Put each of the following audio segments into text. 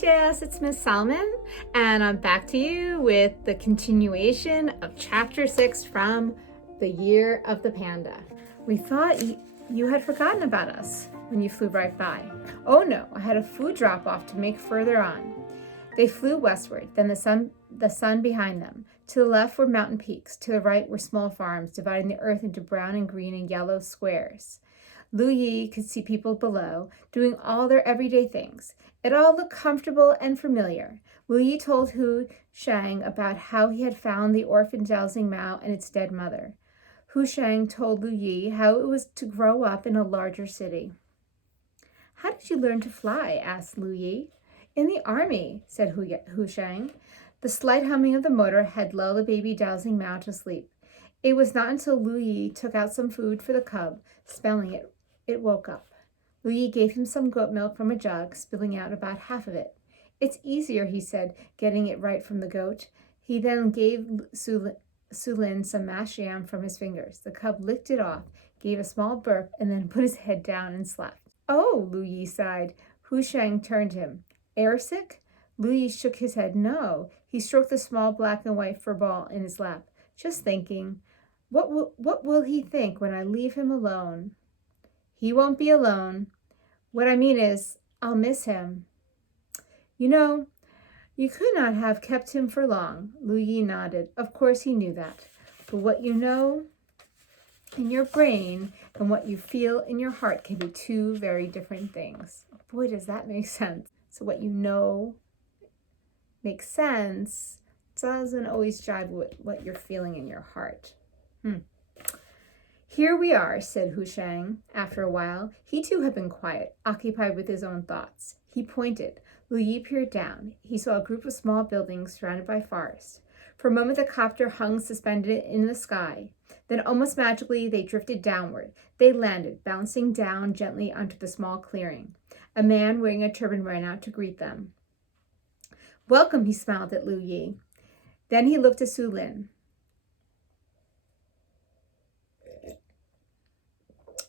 Jess, it's Miss Salmon, and I'm back to you with the continuation of Chapter 6 from The Year of the Panda. We thought you had forgotten about us when you flew right by. Oh no, I had a food drop-off to make further on. They flew westward, then the sun behind them. To the left were mountain peaks, to the right were small farms, dividing the earth into brown and green and yellow squares. Lu Yi could see people below, doing all their everyday things. It all looked comfortable and familiar. Lu Yi told Hu Shang about how he had found the orphan Zhao Mao and its dead mother. Hu Shang told Lu Yi how it was to grow up in a larger city. "How did you learn to fly?" asked Lu Yi. "In the army," said Hu Shang. The slight humming of the motor had lulled the baby Zhao Mao to sleep. It was not until Lu Yi took out some food for the cub, smelling it, it woke up. Lu Yi gave him some goat milk from a jug, spilling out about half of it. "It's easier," he said, getting it right from the goat. He then gave Sulin some mashed yam from his fingers. The cub licked it off, gave a small burp, and then put his head down and slept. "Oh," Lu Yi sighed. Hu Shang turned to him. "Airsick?" Lu Yi shook his head. "No." He stroked the small black and white fur ball in his lap. "Just thinking. What will he think when I leave him alone?" "He won't be alone. What I mean is, I'll miss him." "You know, you could not have kept him for long." Lu Yi nodded. Of course he knew that. But what you know in your brain and what you feel in your heart can be two very different things. Boy, does that make sense. So what you know makes sense doesn't always jive with what you're feeling in your heart. "Here we are," said Hu Shang. After a while, he too had been quiet, occupied with his own thoughts. He pointed. Lu Yi peered down. He saw a group of small buildings surrounded by forest. For a moment, the copter hung suspended in the sky. Then, almost magically, they drifted downward. They landed, bouncing down gently onto the small clearing. A man wearing a turban ran out to greet them. "Welcome," he smiled at Lu Yi. Then he looked at Su Lin.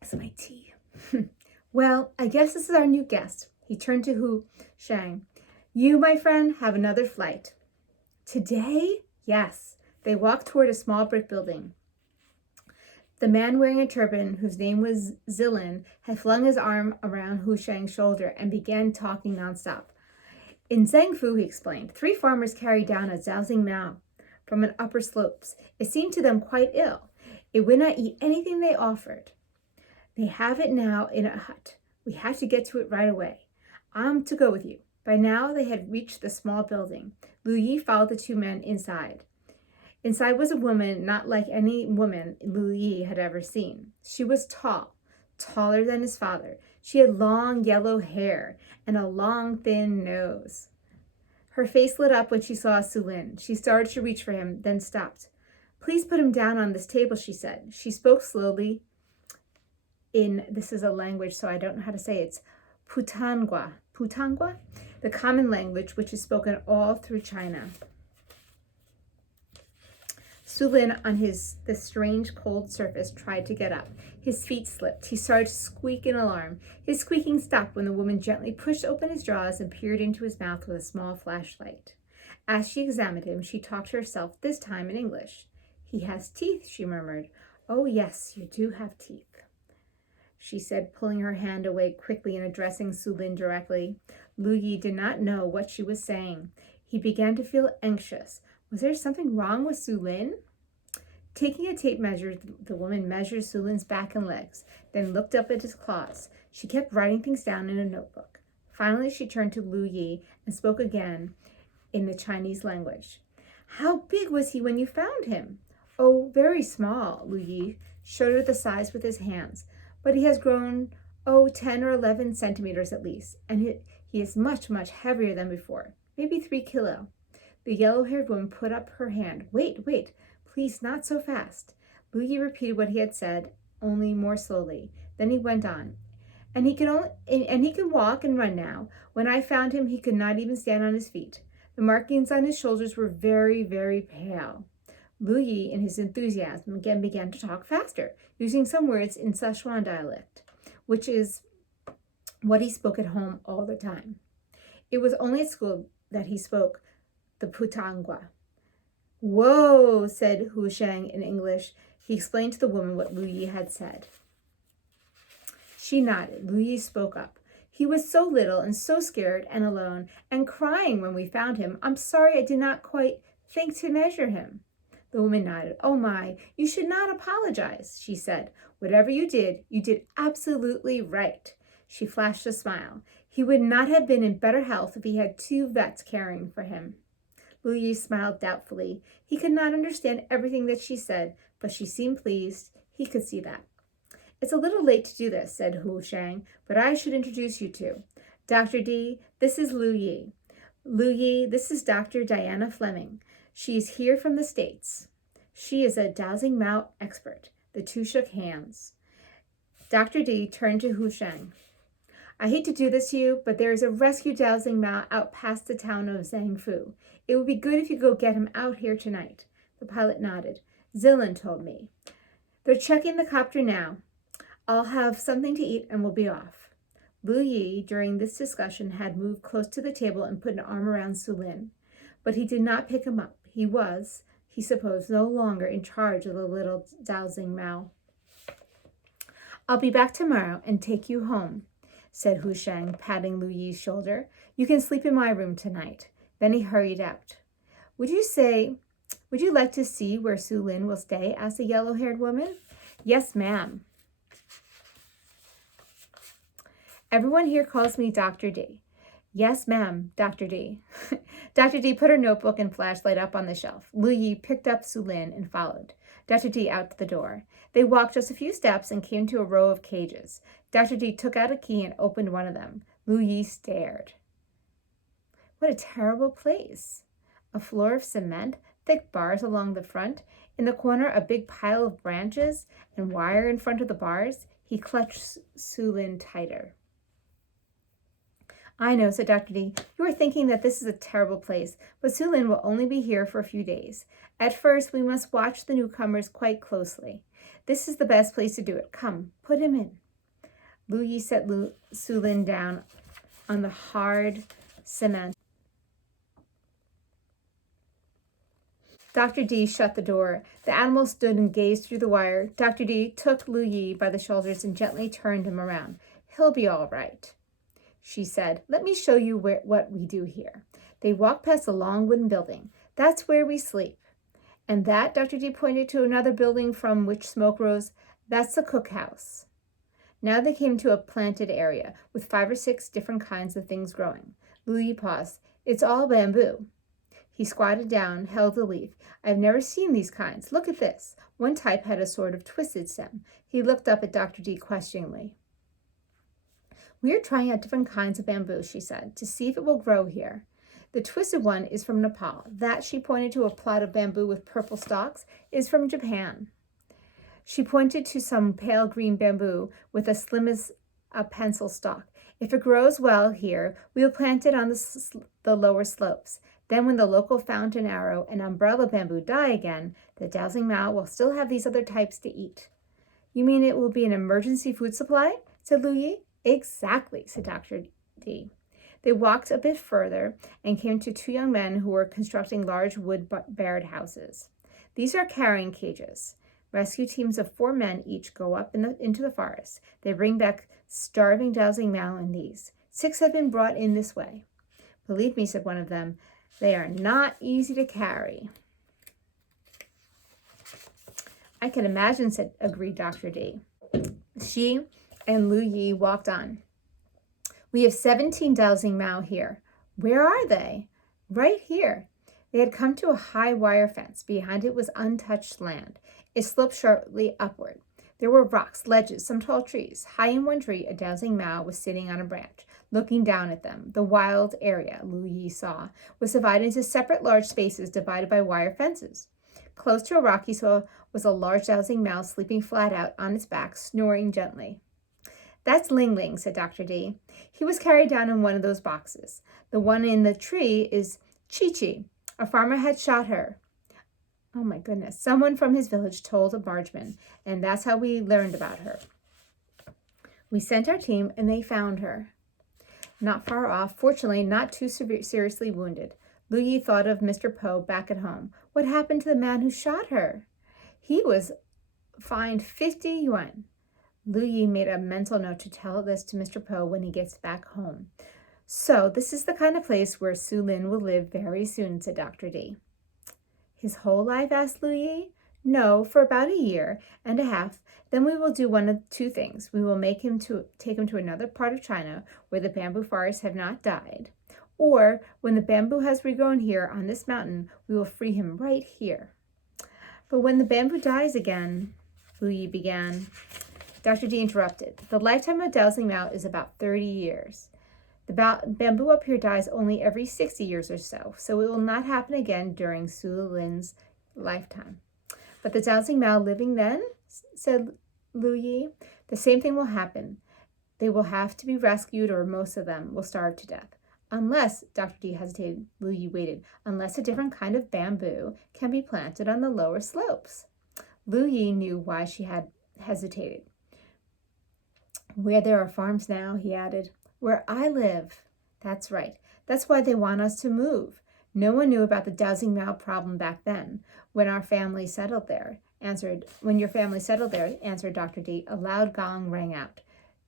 "That's my tea." "Well, I guess this is our new guest." He turned to Hu Shang. "You, my friend, have another flight." "Today?" "Yes." They walked toward a small brick building. The man wearing a turban, whose name was Zilin, had flung his arm around Hu Shang's shoulder and began talking nonstop. "In Zhengfu," he explained, 3 farmers carried down a Zhao Mao from an upper slopes. It seemed to them quite ill. It would not eat anything they offered. They have it now in a hut. We have to get to it right away. I'm to go with you." By now they had reached the small building. Lu Yi followed the 2 men inside. Inside was a woman not like any woman Lu Yi had ever seen. She was tall, taller than his father. She had long yellow hair and a long thin nose. Her face lit up when she saw Su Lin. She started to reach for him, then stopped. "Please put him down on this table," she said. She spoke slowly this is a language, so I don't know how to say it. It's Putangwa, the common language which is spoken all through China. Su Lin, on the strange cold surface, tried to get up. His feet slipped. He started to squeak in alarm. His squeaking stopped when the woman gently pushed open his jaws and peered into his mouth with a small flashlight. As she examined him, she talked to herself, this time in English. "He has teeth," she murmured. "Oh yes, you do have teeth," she said, pulling her hand away quickly and addressing Su Lin directly. Lu Yi did not know what she was saying. He began to feel anxious. Was there something wrong with Su Lin? Taking a tape measure, the woman measured Su Lin's back and legs, then looked up at his claws. She kept writing things down in a notebook. Finally, she turned to Lu Yi and spoke again in the Chinese language. "How big was he when you found him?" "Oh, very small," Lu Yi showed her the size with his hands. "But he has grown, 10 or 11 centimeters at least, and he is much, much heavier than before, maybe 3 kilos. The yellow-haired woman put up her hand. Wait, please, not so fast." Lu Yi repeated what he had said, only more slowly. Then he went on. And he can walk and run now. When I found him, he could not even stand on his feet. The markings on his shoulders were very, very pale." Lu Yi, in his enthusiasm, again began to talk faster, using some words in Sichuan dialect, which is what he spoke at home all the time. It was only at school that he spoke the Putangwa. Whoa, said Hu Sheng in English. He explained to the woman what Lu Yi had said. She nodded. Lu Yi spoke up. He was so little and so scared and alone and crying when we found him. I'm sorry I did not quite think to measure him. The woman nodded. Oh my, you should not apologize, she said. Whatever you did absolutely right. She flashed a smile. He would not have been in better health if he had 2 vets caring for him. Lu Yi smiled doubtfully. He could not understand everything that she said, but she seemed pleased. He could see that. It's a little late to do this, said Hu Sheng, but I should introduce you to. Dr. D, this is Lu Yi. Lu Yi, this is Dr. Diana Fleming. She's here from the States. She is a dowsing Mao expert. The two shook hands. Dr. D turned to Hu Sheng. I hate to do this to you, but there is a rescue dowsing Mao out past the town of Zhangfu. It would be good if you go get him out here tonight. The pilot nodded. Zilin told me. They're checking the copter now. I'll have something to eat and we'll be off. Lu Yi, during this discussion, had moved close to the table and put an arm around Sulin, but he did not pick him up. He was, he supposed, no longer in charge of the little dowsing Mao. I'll be back tomorrow and take you home, said Hu Sheng, patting Lu Yi's shoulder. You can sleep in my room tonight. Then he hurried out. Would you like to see where Sulin will stay? Asked the yellow-haired woman. Yes, ma'am. Everyone here calls me Dr. D. Yes, ma'am, Dr. D. Dr. D put her notebook and flashlight up on the shelf. Lu Yi picked up Sulin and followed Dr. D out the door. They walked just a few steps and came to a row of cages. Dr. D took out a key and opened one of them. Lu Yi stared. What a terrible place. A floor of cement, thick bars along the front. In the corner, a big pile of branches and wire in front of the bars. He clutched Sulin tighter. I know, said Dr. D. You are thinking that this is a terrible place, but Sulin will only be here for a few days. At first, we must watch the newcomers quite closely. This is the best place to do it. Come, put him in. Lu Yi set Sulin down on the hard cement. Dr. D shut the door. The animal stood and gazed through the wire. Dr. D took Lu Yi by the shoulders and gently turned him around. He'll be all right, she said. Let me show you what we do here. They walked past a long wooden building. That's where we sleep. And that, Dr. D pointed to another building from which smoke rose, that's the cookhouse. Now they came to a planted area with 5 or 6 different kinds of things growing. Lu Yi paused. It's all bamboo. He squatted down, held a leaf. I've never seen these kinds. Look at this. One type had a sort of twisted stem. He looked up at Dr. D questioningly. We are trying out different kinds of bamboo, she said, to see if it will grow here. The twisted one is from Nepal. That, she pointed to a plot of bamboo with purple stalks, is from Japan. She pointed to some pale green bamboo with as slim as a pencil stalk. If it grows well here, we will plant it on the lower slopes. Then when the local fountain arrow and umbrella bamboo die again, the dowsing Mao will still have these other types to eat. You mean it will be an emergency food supply? Said Lu Yi. Exactly, said Dr. D. They walked a bit further and came to 2 young men who were constructing large wood-barred houses. These are carrying cages. Rescue teams of 4 men each go up into the forest. They bring back starving dowsing Mao in these. 6 have been brought in this way. Believe me, said one of them, they are not easy to carry. I can imagine, agreed Dr. D. She and Lu Yi walked on. We have 17 dowsing Mao here. Where are they? Right here. They had come to a high wire fence. Behind it was untouched land. It sloped sharply upward. There were rocks, ledges, some tall trees. High in one tree, a dowsing Mao was sitting on a branch, looking down at them. The wild area, Lu Yi saw, was divided into separate large spaces divided by wire fences. Close to a rock he saw was a large dowsing Mao sleeping flat out on its back, snoring gently. That's Ling Ling, said Dr. D. He was carried down in one of those boxes. The one in the tree is Chi Chi. A farmer had shot her. Oh my goodness. Someone from his village told a bargeman, and that's how we learned about her. We sent our team and they found her. not far off, fortunately not too seriously wounded. Lu Yi thought of Mr. Po back at home. What happened to the man who shot her? He was fined 50 yuan. Lu Yi made a mental note to tell this to Mr. Po when he gets back home. So this is the kind of place where Su Lin will live very soon, said Dr. D. His whole life, asked Lu Yi. No, for about a year and a half. Then we will do one of two things. We will take him to another part of China where the bamboo forests have not died. Or when the bamboo has regrown here on this mountain, we will free him right here. But when the bamboo dies again, Lu Yi began. Dr. D interrupted. The lifetime of dowsing Mao is about 30 years. The bamboo up here dies only every 60 years or so, so it will not happen again during Su Lin's lifetime. But the dowsing Mao living then, said Lu Yi, the same thing will happen. They will have to be rescued, or most of them will starve to death. Unless, Dr. D hesitated, Lu Yi waited, unless a different kind of bamboo can be planted on the lower slopes. Lu Yi knew why she had hesitated. Where there are farms now, he added. Where I live. That's right. That's why they want us to move. No one knew about the dowsing Mao problem back then, when your family settled there, answered Dr. D. A loud gong rang out.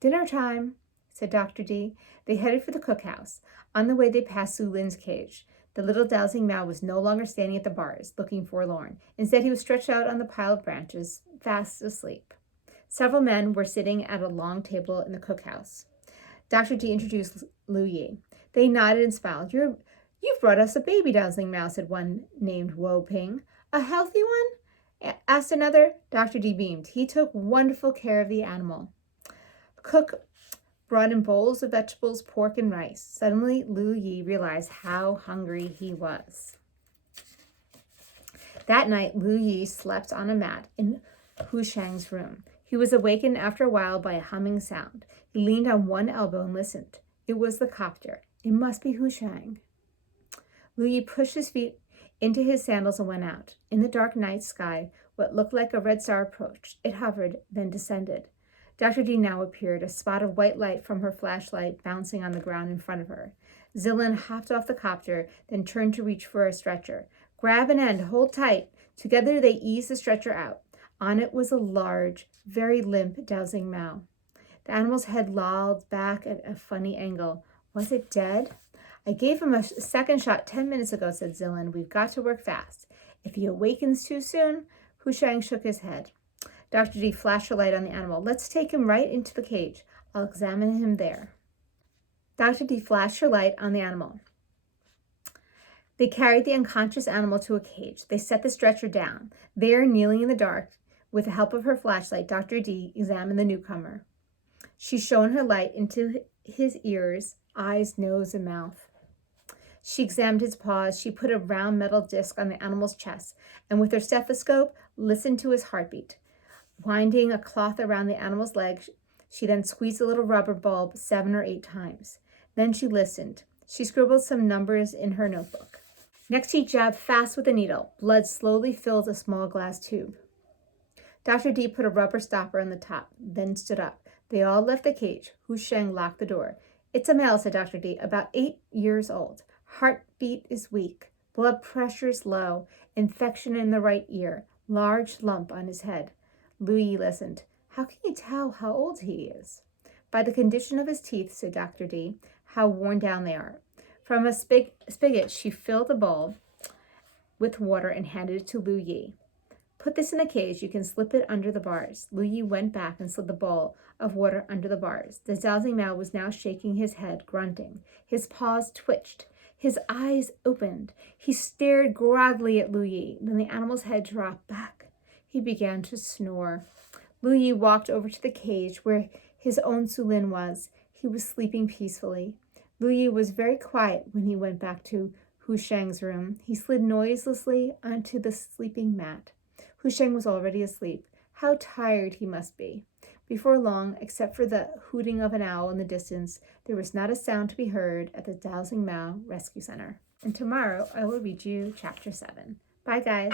Dinner time, said Dr. D. They headed for the cookhouse. On the way, they passed Su Lin's cage. The little dowsing Mao was no longer standing at the bars, looking forlorn. Instead, he was stretched out on the pile of branches, fast asleep. Several men were sitting at a long table in the cookhouse. Dr. D introduced Lu Yi. They nodded and smiled. You've brought us a baby dowsing Mao, said one named Wo Ping. A healthy one? Asked another. Dr. D beamed. He took wonderful care of the animal. The cook brought in bowls of vegetables, pork, and rice. Suddenly, Lu Yi realized how hungry he was. That night, Lu Yi slept on a mat in Hu Shang's room. He was awakened after a while by a humming sound. He leaned on one elbow and listened. It was the copter. It must be Hu Shang. Lu Yi pushed his feet into his sandals and went out. In the dark night sky, what looked like a red star approached. It hovered, then descended. Dr. D now appeared, a spot of white light from her flashlight bouncing on the ground in front of her. Zilin hopped off the copter, then turned to reach for a stretcher. Grab an end, hold tight. Together they eased the stretcher out. On it was a large, very limp dowsing Mao. The animal's head lolled back at a funny angle. Was it dead? I gave him a second shot 10 minutes ago, said Zilin. We've got to work fast. If he awakens too soon, Hu Shang shook his head. Dr. D flashed a light on the animal. Let's take him right into the cage. I'll examine him there. Dr. D flashed her light on the animal. They carried the unconscious animal to a cage. They set the stretcher down. There, kneeling in the dark, with the help of her flashlight, Dr. D examined the newcomer. She shone her light into his ears, eyes, nose, and mouth. She examined his paws. She put a round metal disc on the animal's chest, and with her stethoscope, listened to his heartbeat. Winding a cloth around the animal's leg, she then squeezed a little rubber bulb 7 or 8 times. Then she listened. She scribbled some numbers in her notebook. Next, he jabbed fast with a needle. Blood slowly filled a small glass tube. Dr. D put a rubber stopper on the top, then stood up. They all left the cage. Hu Sheng locked the door. It's a male, said Dr. D, about 8 years old. Heartbeat is weak. Blood pressure is low. Infection in the right ear. Large lump on his head. Lu Yi listened. How can you tell how old he is? By the condition of his teeth, said Dr. D, how worn down they are. From a spigot, she filled the bowl with water and handed it to Lu Yi. Put this in a cage. You can slip it under the bars. Lu Yi went back and slid the bowl of water under the bars. The dowsing Mao was now shaking his head, grunting. His paws twitched. His eyes opened. He stared groggily at Lu Yi. Then the animal's head dropped back. He began to snore. Lu Yi walked over to the cage where his own Su Lin was. He was sleeping peacefully. Lu Yi was very quiet when he went back to Hu Sheng's room. He slid noiselessly onto the sleeping mat. Hu Sheng was already asleep. How tired he must be. Before long, except for the hooting of an owl in the distance, there was not a sound to be heard at the Dowsing Mao Rescue Center. And tomorrow I will read you Chapter 7. Bye, guys.